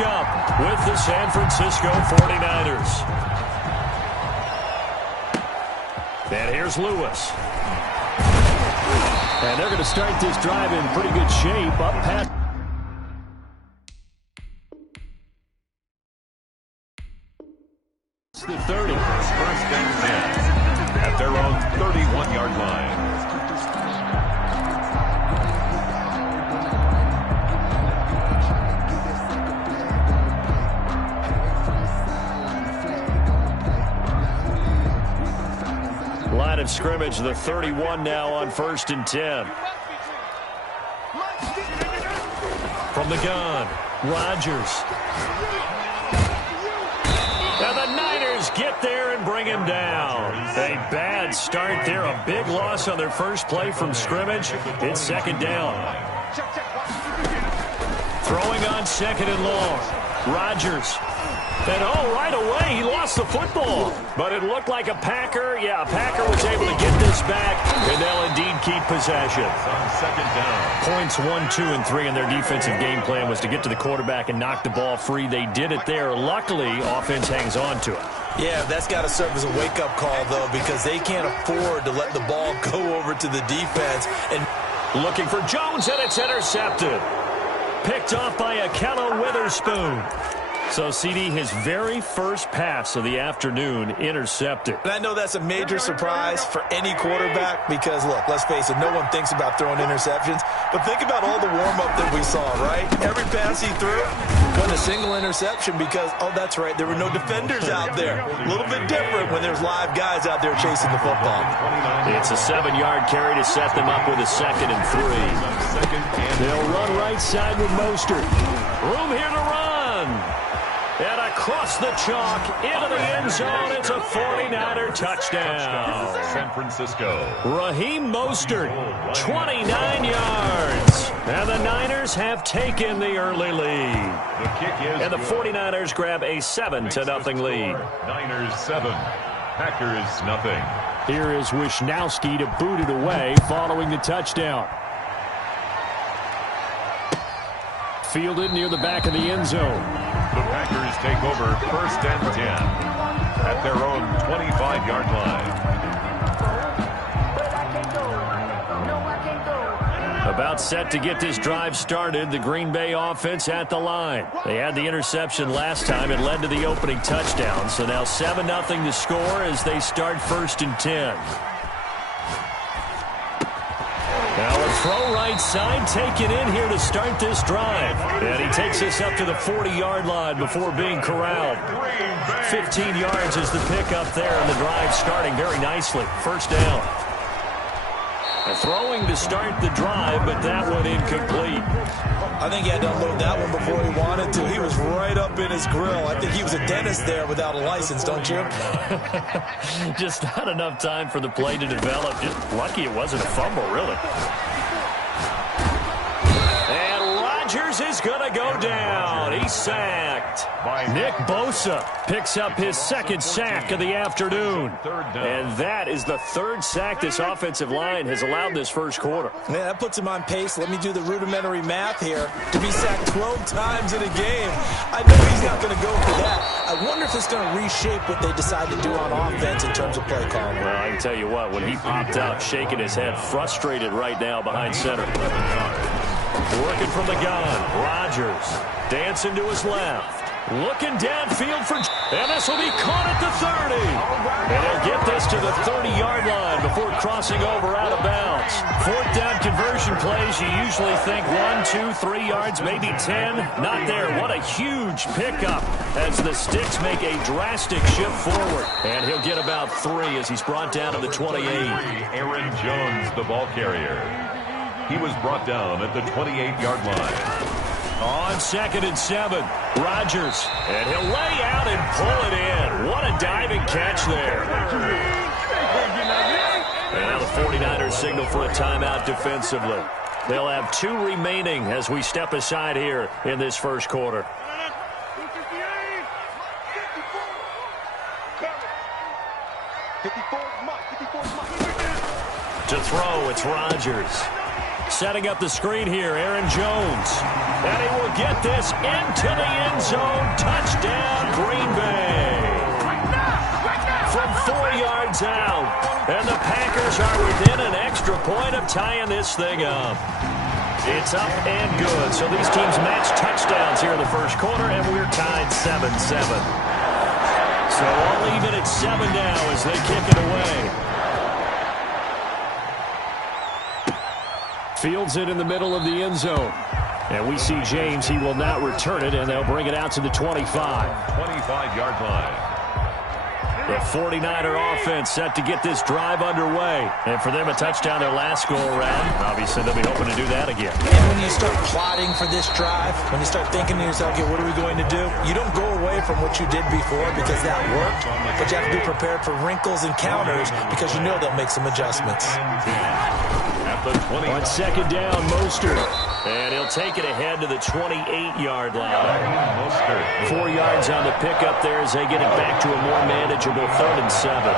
matchup with the San Francisco 49ers. And here's Lewis. And they're going to start this drive in pretty good shape up past the 30. First and 10 at their own 31-yard line. Line of scrimmage, the 31 now on 1st and 10. From the gun, Rodgers. And the Niners get there and bring him down. A bad start there, a big loss on their first play from scrimmage. It's 2nd down. Throwing on 2nd and long. Rodgers. And right away, he lost the football. But it looked like a Packer. Yeah, a Packer was able to get this back, and they'll indeed keep possession. On 2nd down. Points 1, 2, and 3 in their defensive game plan was to get to the quarterback and knock the ball free. They did it there. Luckily, offense hangs on to it. Yeah, that's got to serve as a wake-up call, though, because they can't afford to let the ball go over to the defense. And looking for Jones, and it's intercepted. Picked off by Akello Witherspoon. So, CD, his very first pass of the afternoon intercepted. And I know that's a major surprise for any quarterback because, look, let's face it, no one thinks about throwing interceptions. But think about all the warm-up that we saw, right? Every pass he threw, got a single interception because, oh, that's right, there were no defenders out there. A little bit different when there's live guys out there chasing the football. It's a 7-yard carry to set them up with a 2nd and 3. They'll run right side with Mostert. Room here to run. And across the chalk, into the end zone, it's a 49er touchdown. San Francisco. Raheem Mostert, 29 yards. And the Niners have taken the early lead. The kick is and the good. 49ers grab a 7-0 lead. Niners 7, Packers nothing. Here is Wisnowski to boot it away following the touchdown. Fielded near the back of the end zone. The Packers take over 1st and 10 at their own 25-yard line. About set to get this drive started, the Green Bay offense at the line. They had the interception last time. It led to the opening touchdown. So now 7-0 to score as they start 1st and 10. Now a throw right side taken in here to start this drive. And he takes us up to the 40-yard line before being corralled. 15 yards is the pickup there, and the drive starting very nicely. 1st down. Throwing to start the drive, but that one incomplete. I think he had to unload that one before he wanted to. He was right up in his grill. I think he was a dentist there without a license, don't you? Just not enough time for the play to develop. Just lucky it wasn't a fumble, really. And Rodgers is going to go down. He's sacked. Nick Bosa picks up his 2nd sack of the afternoon. And that is the 3rd sack this offensive line has allowed this first quarter. Yeah, that puts him on pace. Let me do the rudimentary math here. To be sacked 12 times in a game, I know he's not going to go for that. I wonder if it's going to reshape what they decide to do on offense in terms of play calling. Well, I can tell you what, when he popped out, shaking his head, frustrated right now behind center. Working from the gun, Rodgers dancing to his left. Looking downfield for... And this will be caught at the 30. And he'll get this to the 30-yard line before crossing over out of bounds. 4th down conversion plays, you usually think 1, 2, 3 yards, maybe 10. Not there. What a huge pickup as the Sticks make a drastic shift forward. And he'll get about 3 as he's brought down to the 28. Aaron Jones, the ball carrier. He was brought down at the 28-yard line. On 2nd and 7, Rodgers, and he'll lay out and pull it in. What a diving catch there. And now the 49ers signal for a timeout defensively. They'll have 2 remaining as we step aside here in this first quarter. To throw, it's Rodgers. Setting up the screen here, Aaron Jones. And he will get this into the end zone. Touchdown, Green Bay. From 4 yards out. And the Packers are within an extra point of tying this thing up. It's up and good. So these teams match touchdowns here in the first quarter, and we're tied 7-7. So all even at 7 now as they kick it away. Fields it in the middle of the end zone. And we see James. He will not return it, and they'll bring it out to the 25. 25-yard line. The 49er offense set to get this drive underway. And for them, a touchdown their last go-around. Obviously, they'll be hoping to do that again. And when you start plotting for this drive, when you start thinking to yourself, okay, what are we going to do? You don't go away from what you did before because that worked, but you have to be prepared for wrinkles and counters because you know they'll make some adjustments. On second down, Mostert. And he'll take it ahead to the 28-yard line. 4 yards on the pickup there as they get it back to a more manageable 3rd and 7.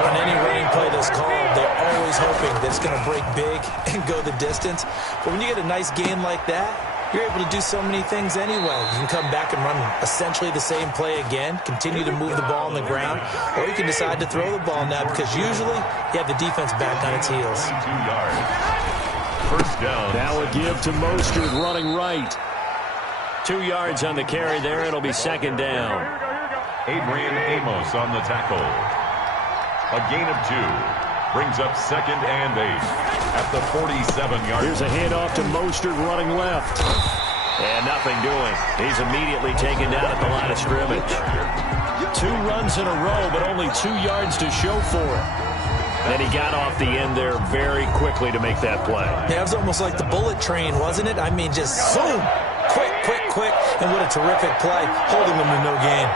On any running play that's called, they're always hoping that it's going to break big and go the distance. But when you get a nice game like that, you're able to do so many things anyway. You can come back and run essentially the same play again, continue to move the ball on the ground, or you can decide to throw the ball now because usually you have the defense back on its heels. 2 yards. First down. Now a give to Mostert running right. 2 yards on the carry there. It'll be second down. Adrian Amos on the tackle. A gain of 2. Brings up 2nd and 8 at the 47-yard. Here's a handoff to Mostert running left. And nothing doing. He's immediately taken down at the line of scrimmage. 2 runs in a row, but only 2 yards to show for it. And he got off the end there very quickly to make that play. Yeah, it was almost like the bullet train, wasn't it? I mean, just zoom. Quick, quick, quick. And what a terrific play, holding them to no gain.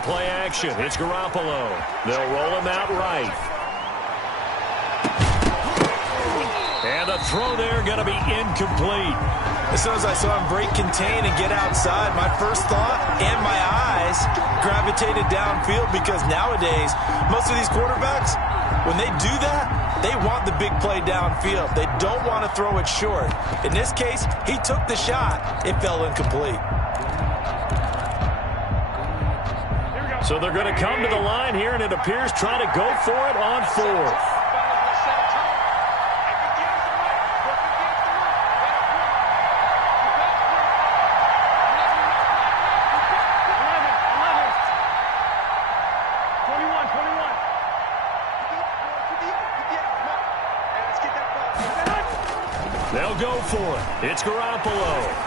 Play action. It's Garoppolo. They'll roll him out right. And the throw there going to be incomplete. As soon as I saw him break contain and get outside, my first thought and my eyes gravitated downfield because nowadays, most of these quarterbacks, when they do that, they want the big play downfield. They don't want to throw it short. In this case, he took the shot. It fell incomplete. So they're going to come to the line here, and it appears trying to go for it on 4th. They'll go for it. It's Garoppolo.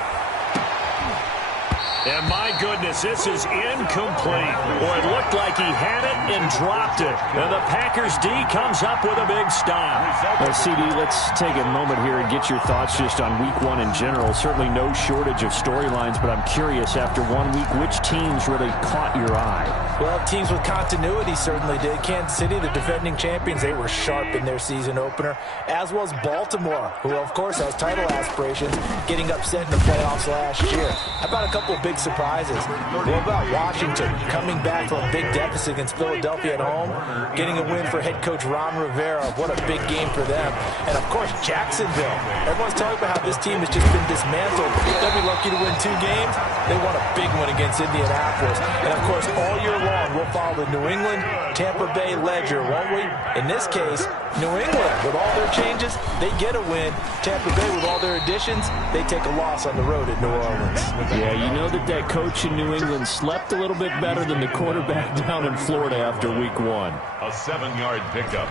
And my goodness, this is incomplete. Boy, it looked like he had it and dropped it. And the Packers D comes up with a big stop. Well, CD, let's take a moment here and get your thoughts just on Week 1 in general. Certainly no shortage of storylines, but I'm curious, after 1 week, which teams really caught your eye? Well, teams with continuity certainly did. Kansas City, the defending champions, they were sharp in their season opener, as was Baltimore, who, of course, has title aspirations, getting upset in the playoffs last year. How about a couple of big surprises? What about Washington coming back from a big deficit against Philadelphia at home, getting a win for head coach Ron Rivera? What a big game for them. And, of course, Jacksonville. Everyone's talking about how this team has just been dismantled. They'll be lucky to win 2 games. They won a big one against Indianapolis. And, of course, all year long, we'll follow the New England, Tampa Bay ledger, won't we? In this case, New England, with all their changes, they get a win. Tampa Bay, with all their additions, they take a loss on the road at New Orleans. Yeah, you know that coach in New England slept a little bit better than the quarterback down in Florida after Week 1. A 7-yard pickup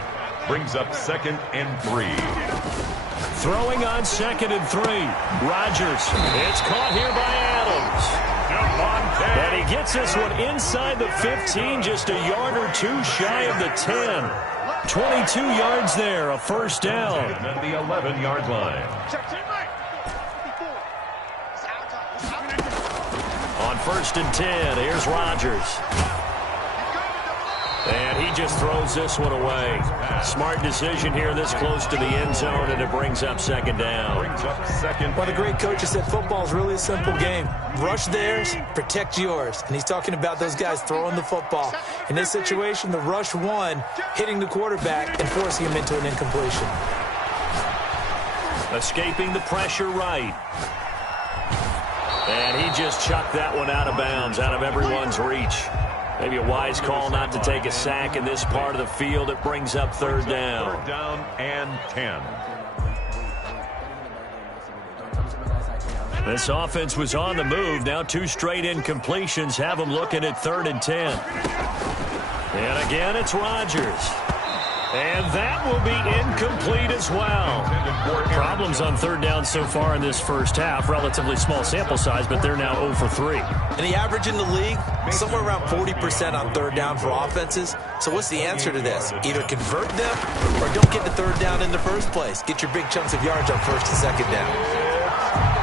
brings up 2nd and 3. Throwing on 2nd and 3. Rodgers. It's caught here by Adams. And he gets this one inside the 15, just a yard or 2 shy of the 10. 22 yards there, a first down. And at the 11-yard line. On 1st and 10, here's Rodgers. And he just throws this one away. Smart decision here this close to the end zone, and it brings up second down. Well, the great coach has said football is really a simple game. Rush theirs, protect yours. And he's talking about those guys throwing the football. In this situation, the rush one, hitting the quarterback and forcing him into an incompletion. Escaping the pressure right. And he just chucked that one out of bounds, out of everyone's reach. Maybe a wise call not to take a sack in this part of the field. It brings up third down. Third down and 10. This offense was on the move. Now 2 straight incompletions have them looking at 3rd and 10. And again, it's Rodgers. And that will be incomplete as well. Problems on 3rd down so far in this first half. Relatively small sample size, but they're now 0 for 3. And the average in the league, somewhere around 40% on 3rd down for offenses. So what's the answer to this? Either convert them or don't get the 3rd down in the first place. Get your big chunks of yards on 1st and 2nd down.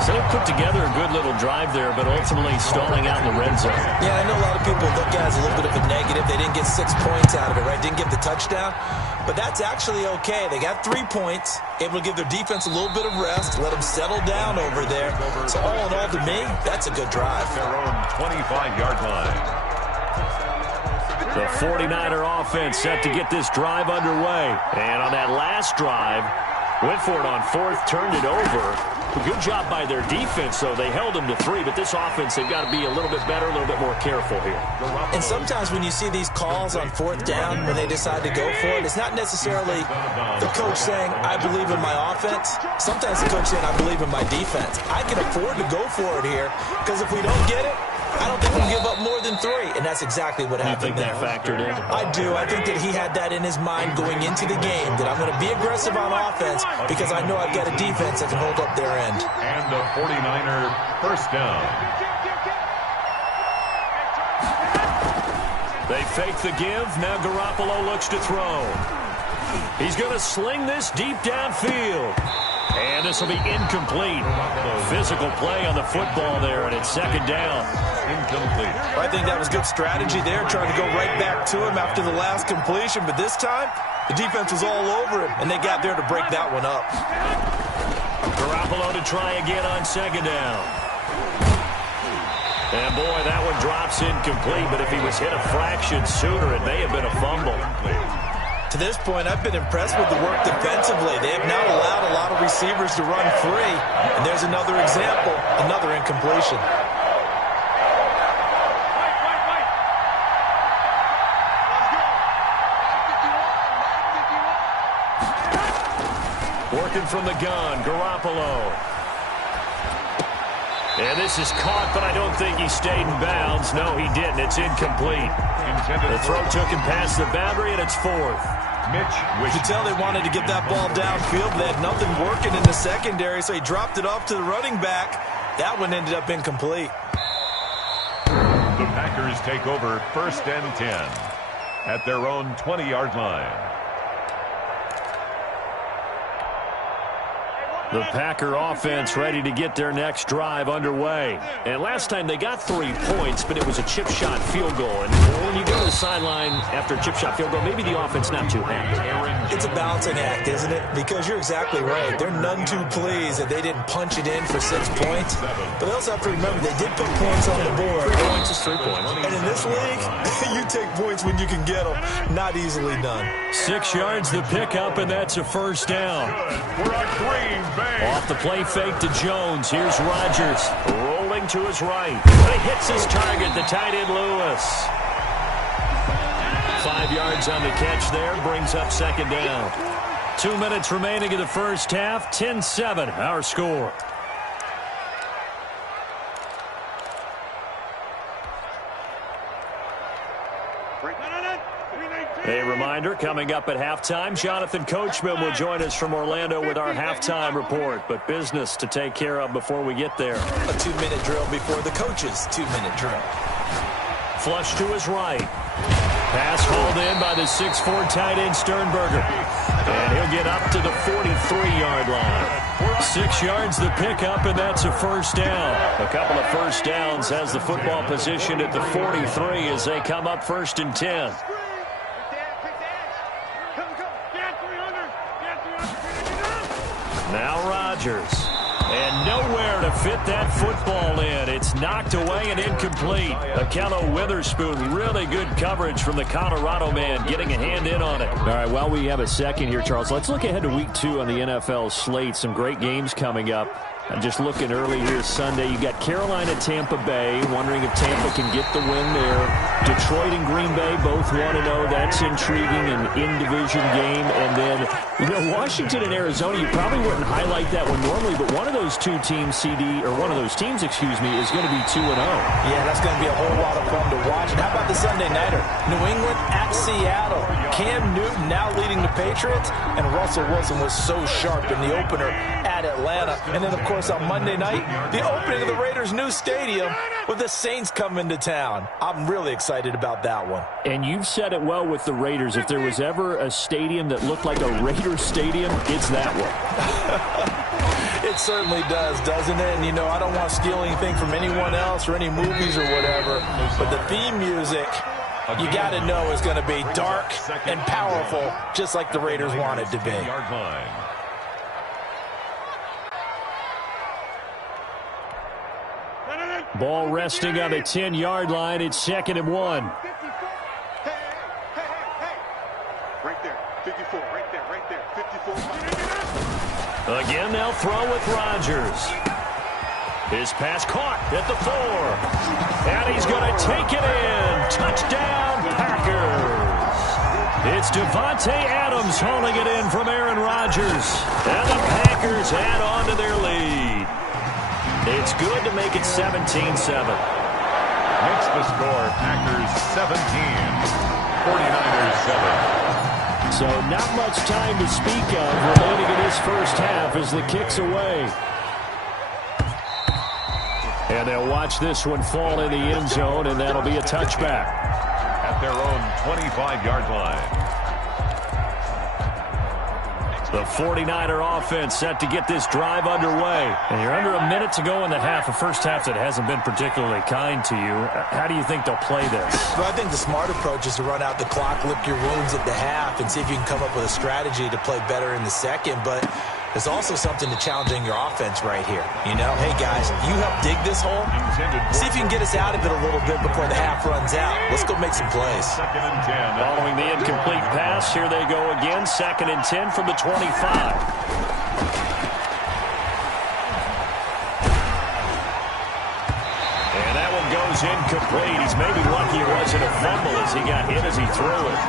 So they put together a good little drive there, but ultimately stalling out in the red zone. Yeah, I know a lot of people look at it as a little bit of a negative. They didn't get 6 points out of it, right? Didn't get the touchdown. But that's actually okay. They got 3 points, able to give their defense a little bit of rest, let them settle down over there. So all in all, to me, that's a good drive. Their own 25-yard line. The 49er offense set to get this drive underway. And on that last drive, went for it on 4th, turned it over. Good job by their defense, though. They held them to 3, but this offense, they've got to be a little bit better, a little bit more careful here. And sometimes when you see these calls on 4th down, when they decide to go for it, it's not necessarily the coach saying, I believe in my offense. Sometimes the coach saying, I believe in my defense. I can afford to go for it here, because if we don't get it, I don't think we'll give up more than 3, and that's exactly what happened there. You think that factored in? I do. I think that he had that in his mind going into the game, that I'm going to be aggressive on offense because I know I've got a defense that can hold up their end. And the 49er first down. They fake the give. Now Garoppolo looks to throw. He's going to sling this deep downfield. And this will be incomplete. Physical play on the football there, and it's 2nd down. Incomplete. I think that was good strategy there, trying to go right back to him after the last completion. But this time, the defense was all over him, and they got there to break that one up. Garoppolo to try again on 2nd down. And, boy, that one drops incomplete. But if he was hit a fraction sooner, it may have been a fumble. To this point, I've been impressed with the work defensively. They have not allowed a lot of receivers to run free. And there's another example, another incompletion. Working from the gun, Garoppolo. And this is caught, but I don't think he stayed in bounds. No, he didn't. It's incomplete. The throw took him past the boundary, and it's 4th. You could tell they wanted to get that ball downfield. They had nothing working in the secondary, so he dropped it off to the running back. That one ended up incomplete. The Packers take over 1st and 10 at their own 20-yard line. The Packer offense ready to get their next drive underway. And last time they got 3 points, but it was a chip shot field goal. And when you go to the sideline after a chip shot field goal, maybe the offense not too happy. It's a balancing act, isn't it? Because you're exactly right. They're none too pleased that they didn't punch it in for 6 points. But they also have to remember they did put points on the board. 3 points is 3 points. And in this league, you take points when you can get them. Not easily done. 6 yards the pickup, and that's a 1st down. We're on Green Bay. Off the play fake to Jones. Here's Rodgers rolling to his right. But he hits his target, the tight end Lewis. 5 yards on the catch there, brings up 2nd down. 2 minutes remaining in the first half, 10-7 our score. A reminder, coming up at halftime, Jonathan Coachman will join us from Orlando with our halftime report. But business to take care of before we get there. A 2-minute drill before the coach's 2-minute drill. Flush to his right. Pass hauled in by the 6'4" tight end Sternberger. And he'll get up to the 43-yard line. 6 yards the pickup, and that's a 1st down. A couple of 1st downs has the football position at the 43 as they come up 1st and 10. Now Rodgers. And nowhere to fit that football in. It's knocked away and incomplete. Akello Witherspoon, really good coverage from the Colorado man, getting a hand in on it. All right, while we have a second here, Charles, let's look ahead to Week 2 on the NFL slate. Some great games coming up. I'm just looking early here Sunday. You got Carolina, Tampa Bay. Wondering if Tampa can get the win there. Detroit and Green Bay both 1-0. That's intriguing, an in-division game. And then, Washington and Arizona, you probably wouldn't highlight that one normally, but one of those two teams, is going to be 2-0. Yeah, that's going to be a whole lot of fun to watch. And how about the Sunday nighter? New England at Seattle. Cam Newton now leading the Patriots, and Russell Wilson was so sharp in the opener at Atlanta. And then, of course, on Monday night, the opening of the Raiders' new stadium with the Saints coming to town. I'm really excited about that one. And you've said it well with the Raiders. If there was ever a stadium that looked like a Raiders stadium, it's that one. It certainly does, doesn't it? And, I don't want to steal anything from anyone else or any movies or whatever, but the theme music, you got to know, is going to be dark and powerful, just like the Raiders want it to be. Ball resting on the 10-yard line. It's 2nd and 1. Right there, 54, right there, 54. Again, they'll throw with Rodgers. His pass caught at the 4. And he's going to take it in. Touchdown, Packers. It's Devontae Adams hauling it in from Aaron Rodgers. And the Packers add on to their lead. It's good to make it 17-7. Makes the score Packers 17, 49ers 7. So not much time to speak of remaining in this first half as the kick's away. And they'll watch this one fall in the end zone, and that'll be a touchback. At their own 25-yard line. The 49er offense set to get this drive underway. And you're under a minute to go in the half, a first half that hasn't been particularly kind to you. How do you think they'll play this? Well, I think the smart approach is to run out the clock, lick your wounds at the half, and see if you can come up with a strategy to play better in the second. But there's also something to challenging your offense right here. Hey, guys, you help dig this hole. See if you can get us out of it a little bit before the half runs out. Let's go make some plays. Following the incomplete pass, here they go again. 2nd and 10 from the 25. And that one goes incomplete. He's maybe lucky it wasn't a fumble as he got hit as he threw it.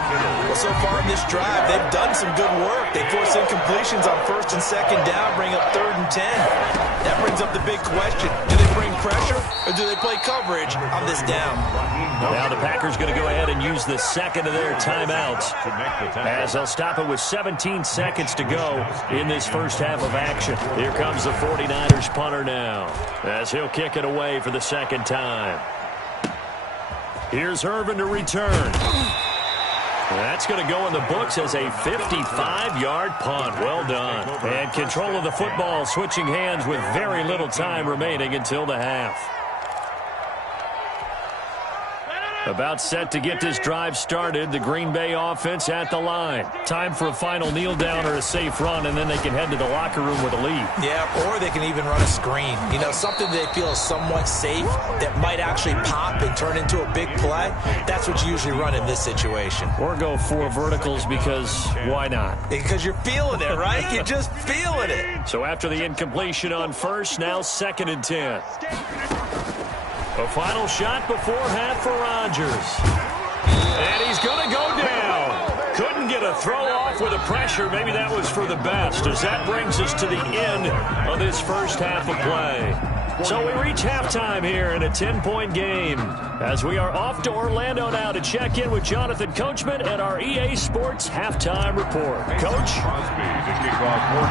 Well, so far in this drive, they've done some good work. They force incompletions on 1st and 2nd down, bring up 3rd and 10. That brings up the big question. Do they bring pressure or do they play coverage on this down? Now the Packers going to go ahead and use the second of their timeouts as they'll stop it with 17 seconds to go in this first half of action. Here comes the 49ers punter now as he'll kick it away for the second time. Here's Irvin to return. That's going to go in the books as a 55-yard punt. Well done. And control of the football switching hands with very little time remaining until the half. About set to get this drive started. The Green Bay offense at the line. Time for a final kneel down or a safe run, and then they can head to the locker room with a lead. Yeah, or they can even run a screen. Something they feel is somewhat safe that might actually pop and turn into a big play. That's what you usually run in this situation. Or go 4 verticals because why not? Because you're feeling it, right? You're just feeling it. So after the incompletion on first, now 2nd and 10. A final shot before half for Rodgers. And he's going to go down. Couldn't get a throw off with the pressure. Maybe that was for the best, as that brings us to the end of this first half of play. So we reach halftime here in a 10-point game as we are off to Orlando now to check in with Jonathan Coachman at our EA Sports Halftime Report. Coach?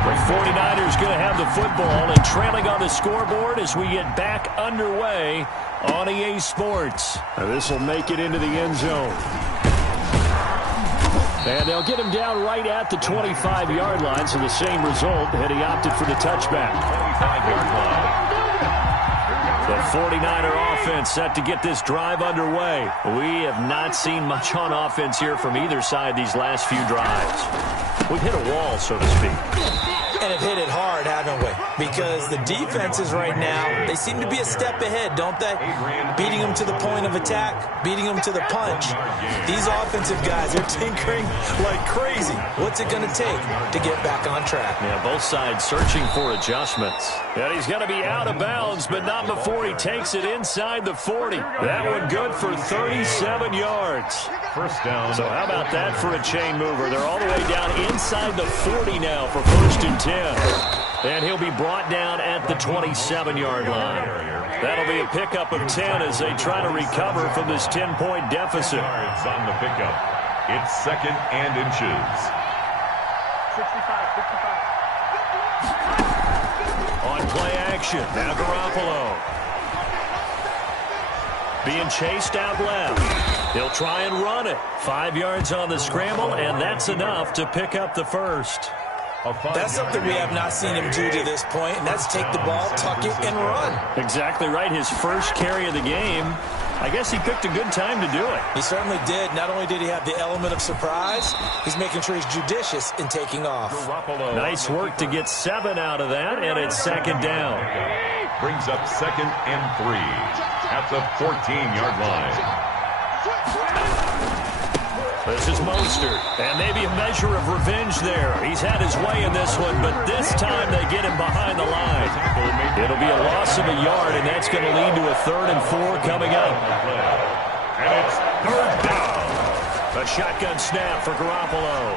The 49ers going to have the football and trailing on the scoreboard as we get back underway on EA Sports. This will make it into the end zone. And they'll get him down right at the 25-yard line, so the same result had he opted for the touchback. 25-yard line. The 49er offense set to get this drive underway. We have not seen much on offense here from either side these last few drives. We've hit a wall, so to speak. and have hit it hard, haven't we? Because the defenses right now, they seem to be a step ahead, don't they? Beating them to the point of attack, beating them to the punch. These offensive guys, they're tinkering like crazy. What's it going to take to get back on track? Yeah, both sides searching for adjustments. And he's going to be out of bounds, but not before he takes it inside the 40. That one good for 37 yards. First down. So how about that for a chain mover? They're all the way down inside the 40 now for 1st and 10. And he'll be brought down at the 27-yard line. That'll be a pickup of 10 as they try to recover from this 10-point deficit. Yards on the pickup. It's 2nd and inches. 65. On play action, now Garoppolo. Being chased out left. He'll try and run it. 5 yards on the scramble, and that's enough to pick up the first. That's something we have not seen him do to this point, and that's take the ball, tuck it, and run. Exactly right. His first carry of the game. I guess he picked a good time to do it. He certainly did. Not only did he have the element of surprise, he's making sure he's judicious in taking off. Nice work to get 7 out of that, and it's 2nd down. Brings up 2nd and 3 at the 14-yard line. This is Mostert, and maybe a measure of revenge there. He's had his way in this one, but this time they get him behind the line. It'll be a loss of a yard, and that's going to lead to a 3rd and 4 coming up. And it's 3rd down. A shotgun snap for Garoppolo.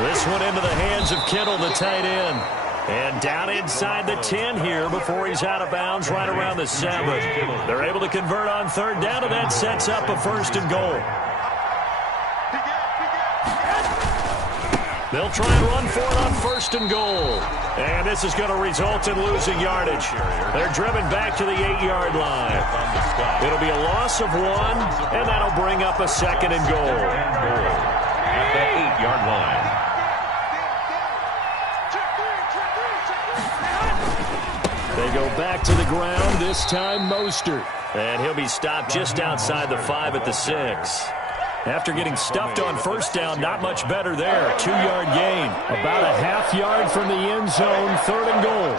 This one into the hands of Kittle, the tight end. And down inside the 10 here before he's out of bounds right around the 7. They're able to convert on 3rd down, and that sets up a 1st and goal. They'll try and run for it on 1st and goal. And this is going to result in losing yardage. They're driven back to the 8-yard line. It'll be a loss of 1, and that'll bring up a 2nd and goal. At the 8-yard line. They go back to the ground, this time Mostert. And he'll be stopped just outside the 5 at the 6. After getting stuffed on 1st down, not much better there. 2-yard gain. About a half yard from the end zone, 3rd and goal.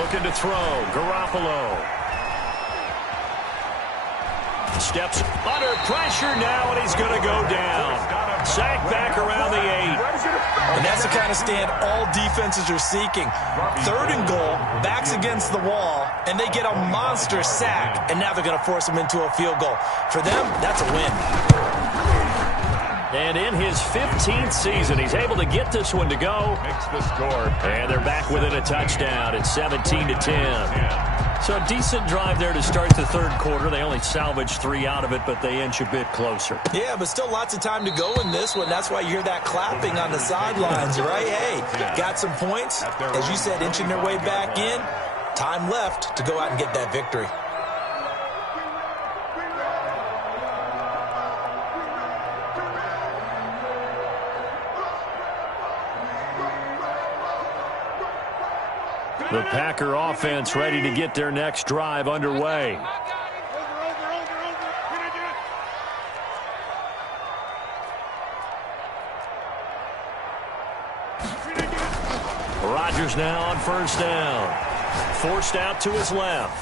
Looking to throw, Garoppolo. Steps under pressure now, and he's going to go down. Sacked back around the 8. And that's the kind of stand all defenses are seeking. 3rd and goal, backs against the wall, and they get a monster sack, and now they're going to force them into a field goal. For them, that's a win. And in his 15th season, he's able to get this one to go. Makes the score. And they're back within a touchdown. It's 17-10. So a decent drive there to start the 3rd quarter. They only salvaged 3 out of it, but they inch a bit closer. Yeah, but still lots of time to go in this one. That's why you hear that clapping on the sidelines, right? Hey, got some points. As you said, inching their way back in. Time left to go out and get that victory. The Packer offense ready to get their next drive underway. Rodgers now on 1st down. Forced out to his left.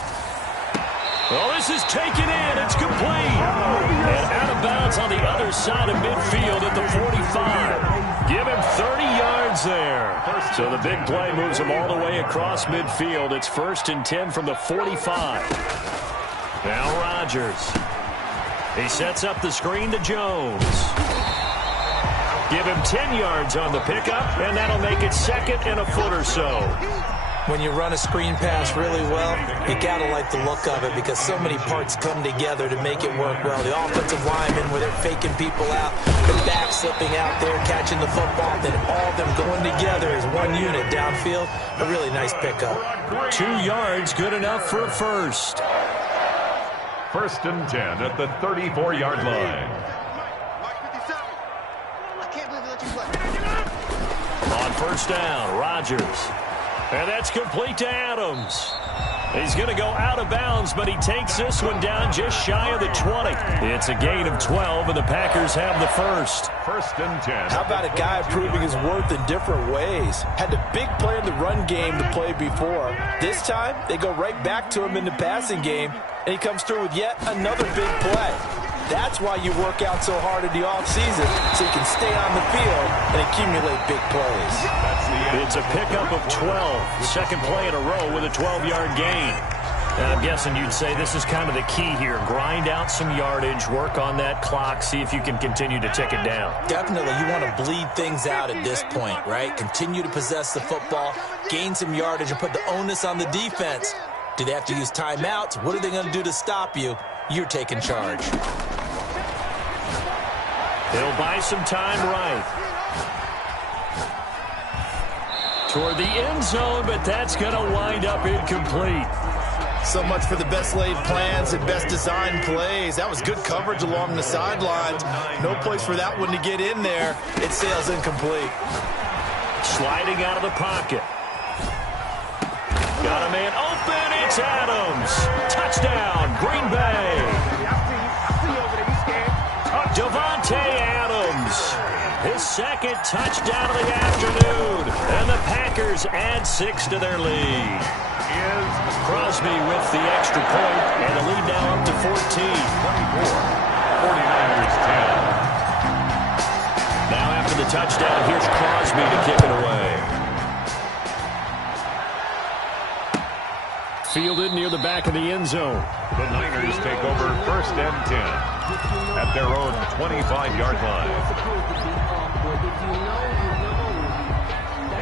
Well, this is taken in. It's complete. And out of bounds on the other side of midfield at the 45. Give him 30 yards there. So the big play moves him all the way across midfield. It's 1st and 10 from the 45. Now Rodgers. He sets up the screen to Jones. Give him 10 yards on the pickup, and that'll make it 2nd and a foot or so. When you run a screen pass really well, you gotta like the look of it because so many parts come together to make it work well. The offensive linemen, where they're faking people out, the back slipping out there, catching the football, then all of them going together as one unit downfield. A really nice pickup. 2 yards, good enough for a first. 1st and 10 at the 34-yard line. I can't believe they let you play. On first down, Rodgers. And that's complete to Adams. He's going to go out of bounds, but he takes this one down just shy of the 20. It's a gain of 12, and the Packers have the first. First and 10. How about a guy proving his worth in different ways? Had the big play in the run game to play before. This time, they go right back to him in the passing game, and he comes through with yet another big play. That's why you work out so hard in the offseason, so you can stay on the field and accumulate big plays. It's a pickup of 12. Second play in a row with a 12-yard gain. And I'm guessing you'd say this is kind of the key here. Grind out some yardage, work on that clock, see if you can continue to tick it down. Definitely, you want to bleed things out at this point, right? Continue to possess the football, gain some yardage, and put the onus on the defense. Do they have to use timeouts? What are they going to do to stop you? You're taking charge. He'll buy some time right. Toward the end zone, but that's going to wind up incomplete. So much for the best laid plans and best designed plays. That was good coverage along the sidelines. No place for that one to get in there. It sails incomplete. Sliding out of the pocket. Got a man open. It's Adams. Touchdown, Green Bay. Devontae Adams, his second touchdown of the afternoon, and the Packers add 6 to their lead. Crosby with the extra point, and the lead now up to 14. 49ers 10. Now after the touchdown, here's Crosby to kick it away. Fielded near the back of the end zone. The Niners take over first and 10 at their own 25-yard line.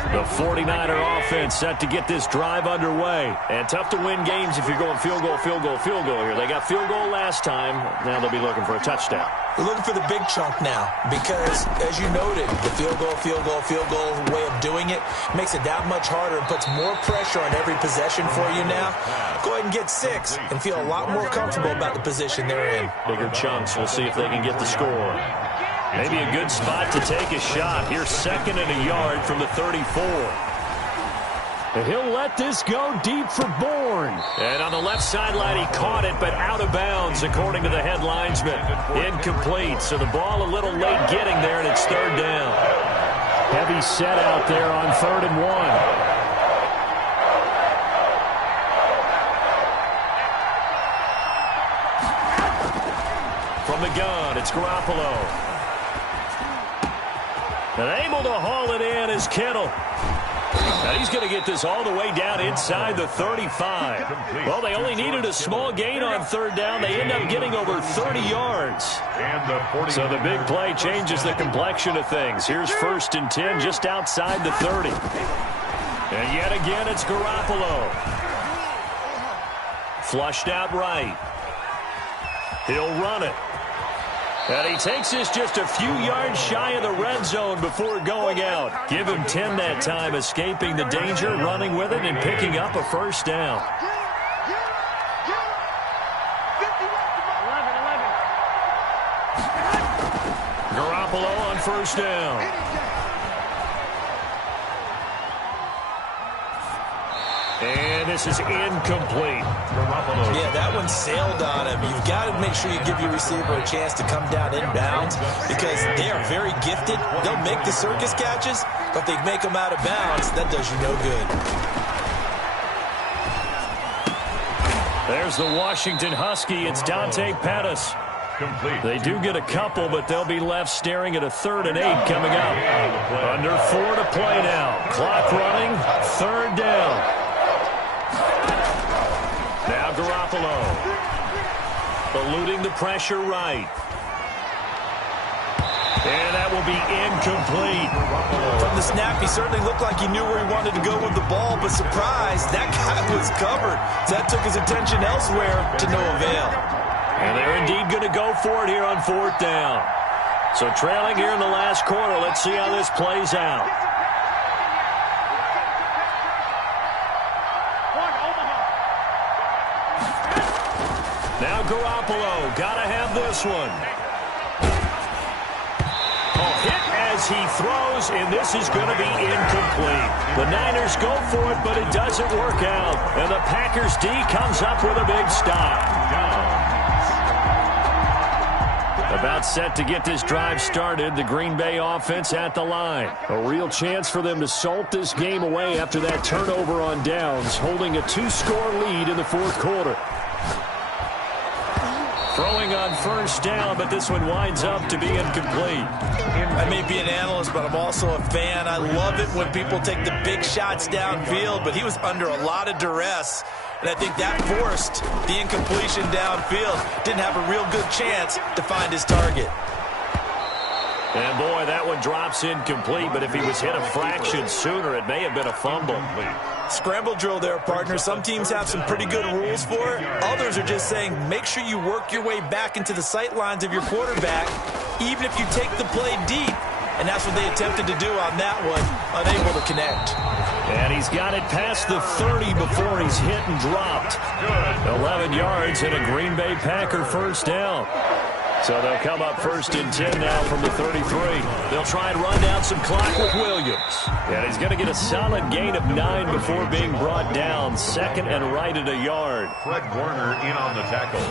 The 49er offense set to get this drive underway. And tough to win games if you're going field goal, field goal, field goal here. They got field goal last time. Now they'll be looking for a touchdown. We're looking for the big chunk now because, as you noted, the field goal way of doing it makes it that much harder and puts more pressure on every possession for you now. Go ahead and get 6 and feel a lot more comfortable about the position they're in. Bigger chunks. We'll see if they can get the score. Maybe a good spot to take a shot. Here's second and a yard from the 34. And he'll let this go deep for Bourne. And on the left sideline, he caught it, but out of bounds, according to the head linesman. Incomplete, so the ball a little late getting there, and it's third down. Heavy set out there on 3rd and 1. From the gun, it's Garoppolo. And able to haul it in is Kittle. Now he's going to get this all the way down inside the 35. Well, they only needed a small gain on 3rd down. They end up getting over 30 yards. So the big play changes the complexion of things. Here's 1st and 10 just outside the 30. And yet again, it's Garoppolo. Flushed out right. He'll run it. And he takes this just a few yards shy of the red zone before going out. Give him 10 that time, escaping the danger, running with it, and picking up a first down. Garoppolo on first down. And this is incomplete. Yeah, that one sailed on him. You've got to make sure you give your receiver a chance to come down inbounds because they are very gifted. They'll make the circus catches, but if they make them out of bounds, that does you no good. There's the Washington Husky. It's Dante Pettis. Complete. They do get a couple, but they'll be left staring at a 3rd and 8 coming up. Under 4 to play now. Clock running. 3rd down. Now Garoppolo. Eluding the pressure right. And that will be incomplete. From the snap, he certainly looked like he knew where he wanted to go with the ball, but surprise, that guy was covered. So that took his attention elsewhere to no avail. And they're indeed going to go for it here on 4th down. So trailing here in the last quarter. Let's see how this plays out. Now Garoppolo, got to have this one. Oh, hit as he throws, and this is going to be incomplete. The Niners go for it, but it doesn't work out. And the Packers D comes up with a big stop. About set to get this drive started, the Green Bay offense at the line. A real chance for them to salt this game away after that turnover on downs, holding a 2-score lead in the fourth quarter. Throwing on first down, but this one winds up to be incomplete. I may be an analyst, but I'm also a fan. I love it when people take the big shots downfield, but he was under a lot of duress. And I think that forced the incompletion downfield. Didn't have a real good chance to find his target. And, boy, that one drops incomplete, but if he was hit a fraction sooner, it may have been a fumble. Scramble drill there, partner. Some teams have some pretty good rules for it. Others are just saying make sure you work your way back into the sight lines of your quarterback, even if you take the play deep. And that's what they attempted to do on that one, unable to connect. And he's got it past the 30 before he's hit and dropped. 11 yards and a Green Bay Packer first down. So they'll come up first and 10 now from the 33. They'll try and run down some clock with Williams. And he's going to get a solid gain of 9 before being brought down. Second and right at a yard. Fred Warner in on the tackle.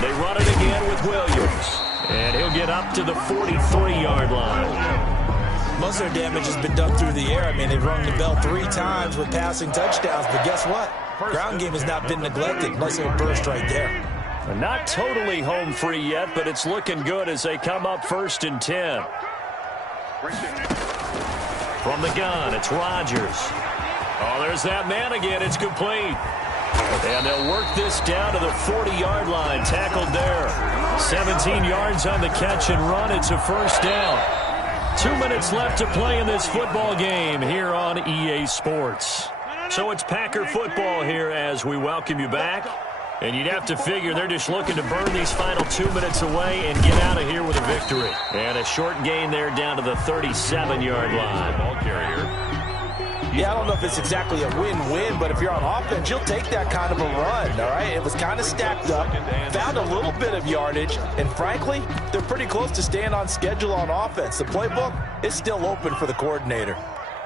They run it again with Williams. And he'll get up to the 43-yard line. Most of their damage has been done through the air. I mean, they've rung the bell 3 times with passing touchdowns. But guess what? Ground game has not been neglected. Nice little burst right there. Not totally home free yet, but it's looking good as they come up first and 10. From the gun, it's Rodgers. Oh, there's that man again. It's complete. And they'll work this down to the 40-yard line. Tackled there. 17 yards on the catch and run. It's a first down. 2 minutes left to play in this football game here on EA Sports. So it's Packer football here as we welcome you back. And you'd have to figure they're just looking to burn these final 2 minutes away and get out of here with a victory. And a short gain there down to the 37-yard line. Ball carrier. Yeah, I don't know if it's exactly a win-win, but if you're on offense, you'll take that kind of a run, all right? It was kind of stacked up, found a little bit of yardage, and frankly, they're pretty close to staying on schedule on offense. The playbook is still open for the coordinator.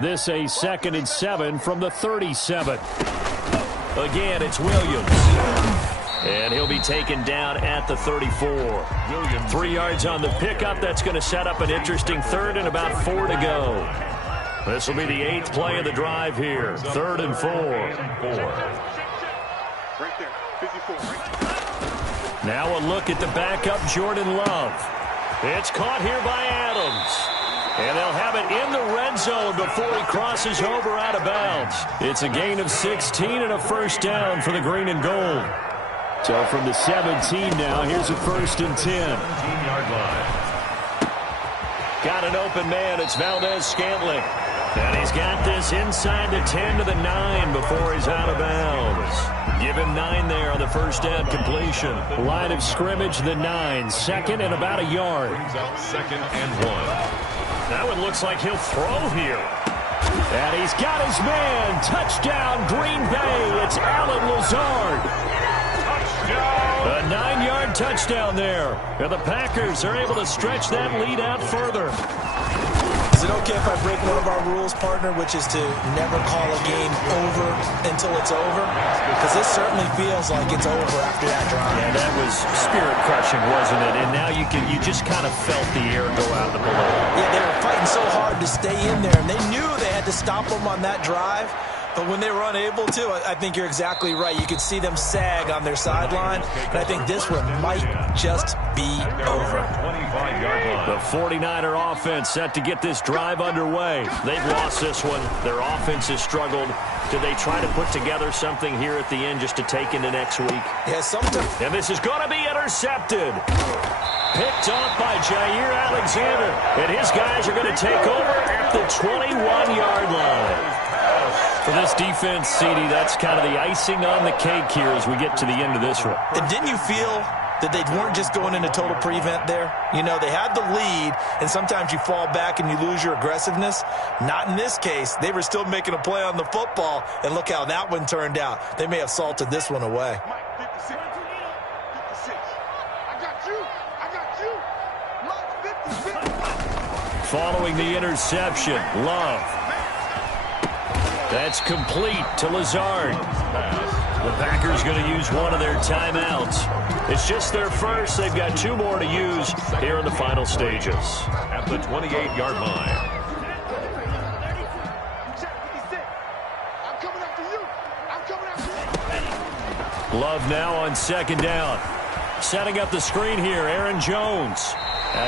This a 2nd and 7 from the 37. Again, it's Williams. And he'll be taken down at the 34. Williams 3 yards on the pickup. That's going to set up an interesting third and about 4 to go. This will be the 8th play of the drive here. 3rd and 4. Right there, 54, right there. Now a look at the backup, Jordan Love. It's caught here by Adams. And they'll have it in the red zone before he crosses over out of bounds. It's a gain of 16 and a first down for the green and gold. So from the 17 now, here's a 1st and 10. 15-yard line. Got an open man. It's Valdez-Scantling. And he's got this inside the 10 to the 9 before he's out of bounds. Give him 9 there on the first down completion. Line of scrimmage, the 9. 2nd and about a yard. Brings up 2nd and 1. That one looks like he'll throw here. And he's got his man. Touchdown, Green Bay. It's Allen Lazard. A 9-yard touchdown there. And the Packers are able to stretch that lead out further. Is it okay if I break one of our rules, partner, which is to never call a game over until it's over? Because this certainly feels like it's over after that drive. Yeah, that was spirit-crushing, wasn't it? And now you just kind of felt the air go out the balloon. Yeah, they were fighting so hard to stay in there, and they knew they had to stop them on that drive. But when they were unable to, I think you're exactly right. You could see them sag on their sideline, and I think this one might just be over. 25-yard line. The 49er offense set to get this drive underway. They've lost this one. Their offense has struggled. Do they try to put together something here at the end just to take into next week? Yeah, sometimes. And this is going to be intercepted. Picked off by Jair Alexander. And his guys are going to take over at the 21-yard line. For this defense, CD, that's kind of the icing on the cake here as we get to the end of this one. And didn't you feel that they weren't just going into total prevent there? You know, they had the lead, and sometimes you fall back and you lose your aggressiveness. Not in this case. They were still making a play on the football, and look how that one turned out. They may have salted this one away. Mike, 56. 56. I got you. I got you. Mike, 56. following the interception. Love. That's complete to Lazard. The Packers going to use one of their timeouts. It's just their first. They've got 2 more to use here in the final stages. At the 28-yard line. Love now on second down. Setting up the screen here, Aaron Jones.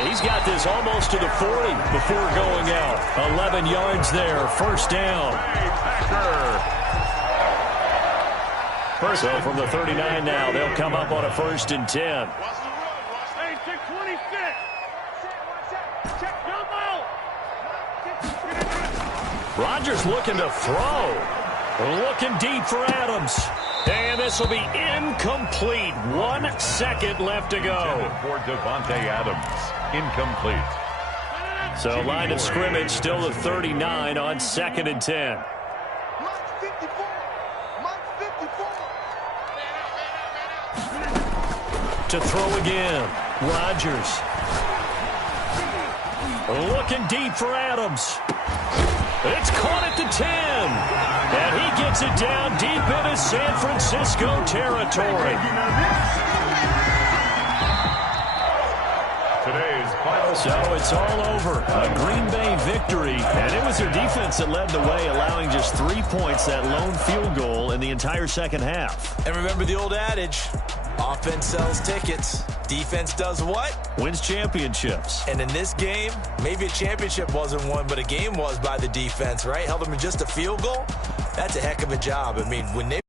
He's got this almost to the 40 before going out. 11 yards there, first down. So from the 39 now, they'll come up on a 1st and 10. Rodgers looking to throw. Looking deep for Adams. And this will be incomplete. 1 second left to go. For Devontae Adams. Incomplete. So line of scrimmage still the 39 on 2nd and 10. To throw again. Rodgers. Looking deep for Adams. It's caught at the 10. And he gets it down deep into San Francisco territory. Today's final. So it's all over. A Green Bay victory. And it was their defense that led the way, allowing just 3 points, that lone field goal in the entire second half. And remember the old adage, offense sells tickets. Defense does what? Wins championships. And in this game, maybe a championship wasn't won, but a game was by the defense, right? Held them in just a field goal. That's a heck of a job. I mean, when they